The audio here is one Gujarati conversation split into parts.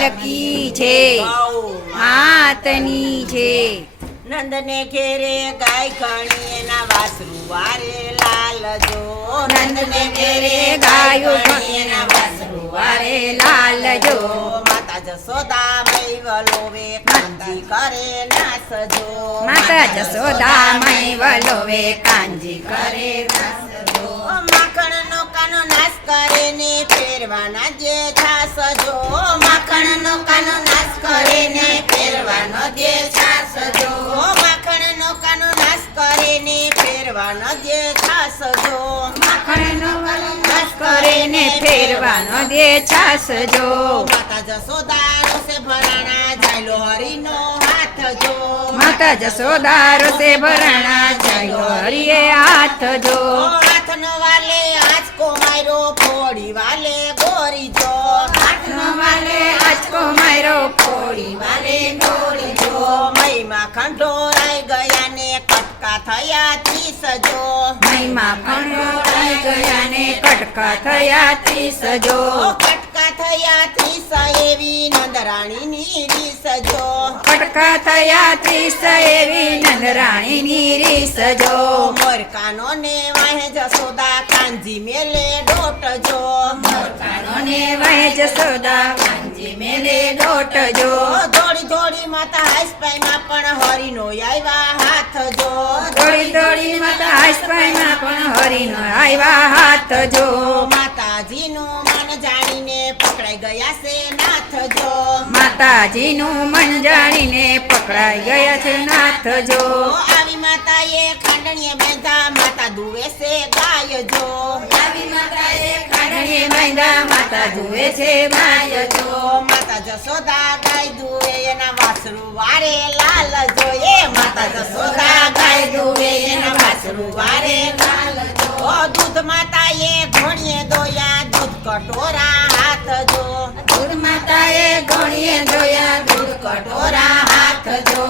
લકી છે. માતની છે. નંદને ઘેરે ગાય ઘણી એના વાસરુ વારે લાલ જો. નંદને ઘેરે ગાયો ઘણી એના વાસરુ વારે લાલ જો. માતા જસોદા મૈવલોવે કાંજી કરે નાસ જો. માતા જસોદા મય વલોવે કાંજી કરે માખણનો કાનો નાશ કરે ને ફેરવાના જે છાસ જો. માખણનો કાનો નાશ કરે ને ફેરવાનો જે છાસ જો. માખણનો કાનો નાશ કરે ને ફેરવાનો જે છાસ જો. માખણનો નાશ કરે ને ફેરવાનો જે છાસ જો. માતા જસોદા રોષે ભરાણા જાયલો હરીનો હાથ જો. માતા જશોદા રોસે ભરાણા જાયલો હરીએ હાથ જો. હાથનો માર્યો ફોડી વાલે ગોરી જો. હાથનો વાલે આચકો મારો ફોડી વાલે ગોરી જો. મહીમાં ખંડોરાઈ ગયા ને કટકા થયા ત્રીસ જો. મહીમાં ફંડોળાઈ ગયા ને કટકા થયા ત્રીસ જો. કટકા થયા ત્રીસ એવી નંદરાણીની રીસ જો. કટકા થયા ત્રીસ એવી નંદરાણીની રીસ જો. મોરકાનો ને વાહે જસોદા કાંજી મેલે ડોટજો વહેજ સોદા. કાંજી મેલે ડોટજો દોડી દોડી માતા હાઈસ્પાઈમાં પણ હરીનો આવ્યા હાથ જો. દોડી માતા હાઈસ્પાઈમાં પણ હરીનો આવ્યા હાથ જો. માતાજીનું મન જાણીને પકડાઈ ગયા છે નાથ જો. માતાજીનું મન જાણીને પકડાઈ ગયા છે નાથ જો. આવી માતા માતાએ ખાંડણીએ બેધા માતા દુવે છે ગાય જો. આવી માતાએ ખાડણીએ બાંધ્યા માતા જુએ છે ગાય જો. માતા જસોદા ગાય દુવે એના વાસરું વારે લાલ જો એ માતા જસોદા ગાય દુવે એના વાસરું વારે લાલ જો. ઓ દૂધ માતાએ ઘણીએ દોયા દૂધ કટોરા હાથ જો. દૂધ માતાએ ગણીએ દોયા દૂધ કટોરા હાથ જો.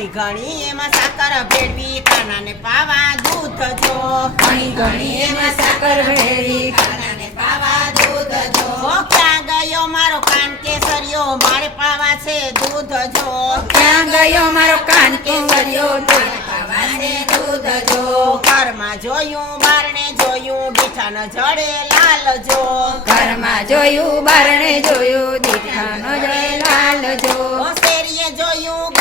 ઘણી ઘણી એમાં સાકર ભેળવી કાનાને પાવા દૂધ જો. ઘણી ઘણી એમાં સાકર ભેળી ખાનાને પાવા દૂધ જો. ક્યાં ગયો મારો કાન કેસરિયો મારે પાવા છે દૂધ જો. ક્યાં ગયો મારો કાન કેસરિયો મારે પાવા છે દૂધ જો. ઘરમાં જોયું બારણે જોયું દીઠા ન જડે લાલ જો. ઘરમાં જોયું બારણે જોયું દીઠા ન જડે લાલ જો. શેરીએ જોયું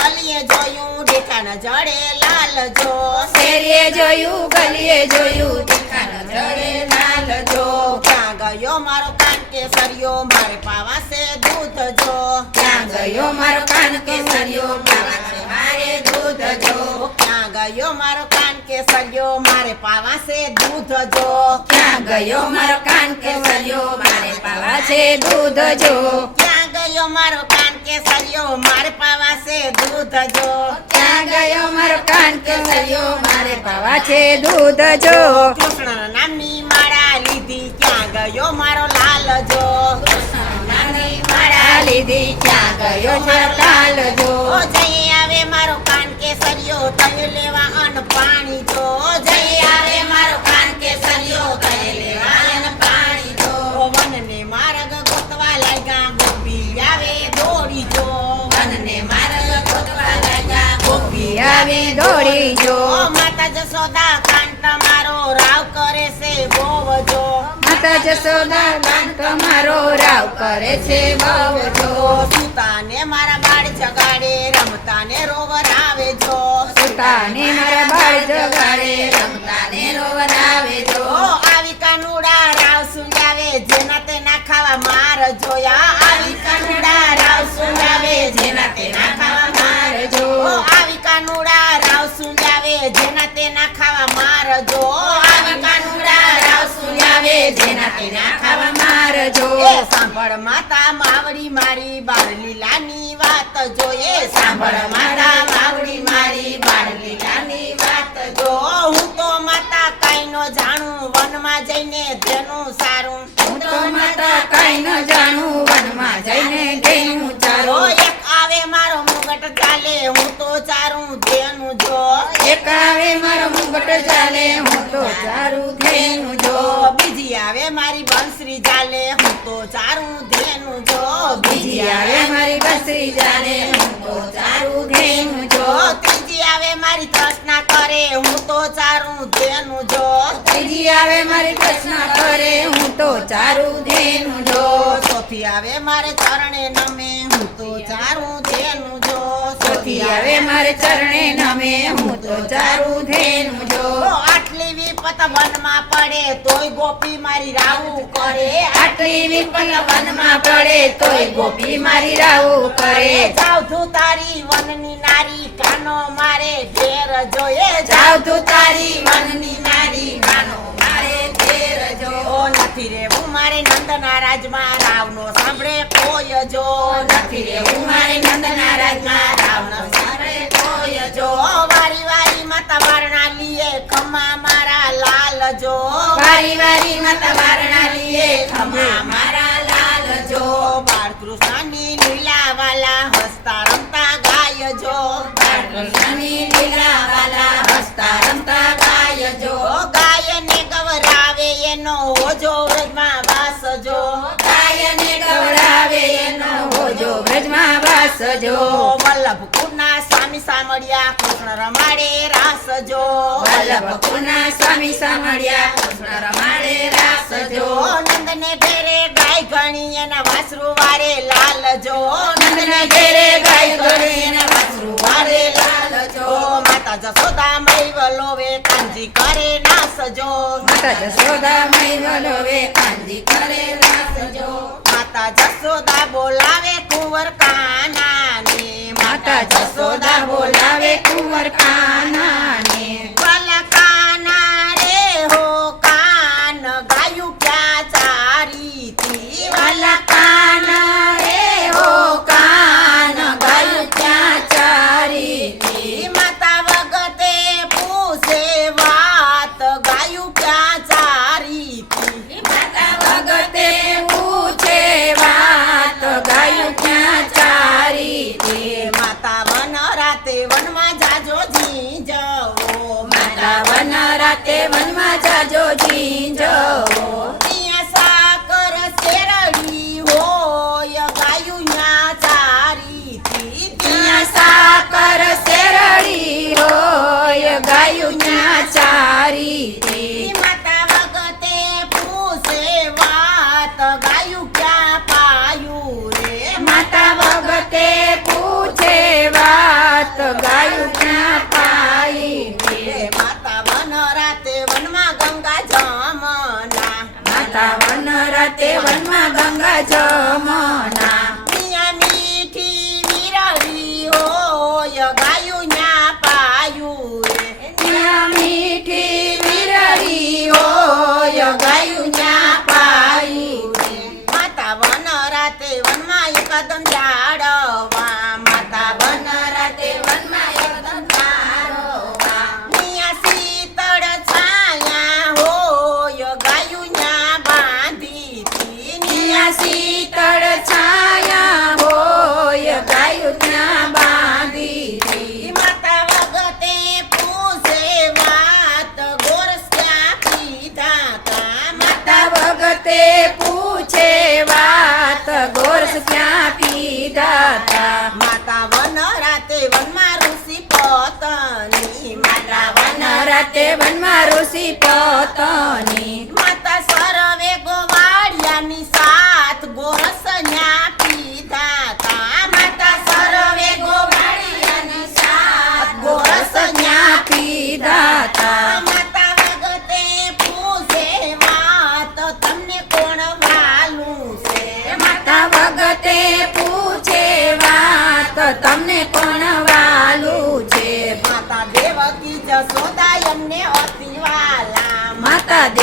ગલીએ જોયું દીઠા ન જડે લાલ જો શેરીએ જોયું ગલીએ જોયું દીઠાનો જડે લાલ જો ક્યાં ગયો મારો કાન કેસરિયો મારે પાવા છે દૂધ જો ક્યાં ગયો મારો કાન કેસરિયો પાવા છે મારે દૂધ જો ક્યાં ગયો મારો કાન કેસરિયો મારે પાવા છે દૂધ જો ક્યાં ગયો મારો કાન કેસરિયો મારે પાવા છે દૂધ જો ક્યાં ગયો મારો કાન કેસરિયો મારે પાવા છે દૂધ જો ક્યાં ગયો મારો મારે પાવા છે દૂધ જો. કૃષ્ણ નામની માળા લીધી ક્યાં ગયો મારો લાલ જો માળા લીધી ક્યાં ગયો મારો લાલ જો જઈ આવે મારો કાન કેસરીઓ તને લેવા અન જશોદા લાલ તમારો રાવ કરે છે બહુ સુતાને મારા બાળ જગાડે રમતાને રોવર આવે જો સુતાને મારા બાળ જગાડે રમતાને રોવરાવે જો આવી કાનુડા રાવ સુંજાવે જેના તેના ખાવા માર જોયા. આવી કાનુડા સાંભળ માતા માવડી મારી બાળ લીલાની વાત જોઈએ સાંભળ માતા માવડી મારી બાળ લીલાની વાત જો. હું તો માતા કાઈ નો જાણું વનમાં જઈને તેનું સારું. હું તો માતા કાંઈ નો જાણું વનમાં જઈને ઓ ચારો એક આવે મારો મુગટ ચાલે હું તો ચારું તેનું જો. એક આવે મારો મુગટ ચાલે હું તો ચારું થેનું જો. બીજી આવે મારી બંસરી ચાલે તો ચારું ધેનું જો બીજી આવે મારી બસરી જાને તો ચારું ધેનું જો. આવે મારી તૃષ્ણા કરે હું તો ચારું ધેનું જો ત્રીજી આવે મારી પ્રશ્ન કરે હું તો ચારું ધેનું જો ચોથી આવે મારે ચરણે નમે હું તો ચારું ધેનું જો ચોથી આવે મારે ચરણે નમે હું તો ચારું ધેનું જો આટલી વિપત વનમાં પડે તોય ગોપી મારી રાવું કરે. આટલી વિપત વનમાં પડે તોય ગોપી મારી રાવું કરે. જાવ તું તારી વનની નારી કાનો મારે ઘેર જોઈએ જાવ તું તારી મનની નારી. માનો, મારે ઘેર જો નથી રે હું મારે નંદના રાજમાં રાવનો સાંભળે કોઈ જો નથી રેવું મારે નંદના રાજમાં રાવનો મારા લાલ જો વારી વારી માતા વારણા લીએ ખમા મારા લાલ જો જો બાળ કૃષ્ણની લીલા વાલા હસતા રમતા કૃષ્ણની લીલા વાલા હસતા રમતા ગાય જો. ગાયને ગવરાવે એનો હોજો વ્રજમાં વાસ જો ગાયને ગવડાવે એનો હોજો બ્રજમાં વાસ જો વલ્લભ કુના સ્વામી સામળિયા કૃષ્ણ રમાડે રાસ જો વલ્લભ કુના સ્વામી સામળ્યા કૃષ્ણ રમાડે રાસ જો જો નંદને ઘેરે ગાય ઘણી એના વાસરુ વારે લાલ જો નંદના ઘેરે ગાય ગળી જસોદા મઈ વલોવે કાંજી કરે નાસ જો માતા જશોદા મય વલોવે કાંજી કરે જો માતા જસોદા બોલાવે કુંવર કાના ને માતા જશોદા બોલાવે કુંવર કાનાને વનમાં રાતે વનમાં ગંગા જમના. રાતે વનમાં ઋષિ પતની.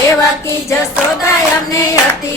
દેવકી જસોદા અમને અતિ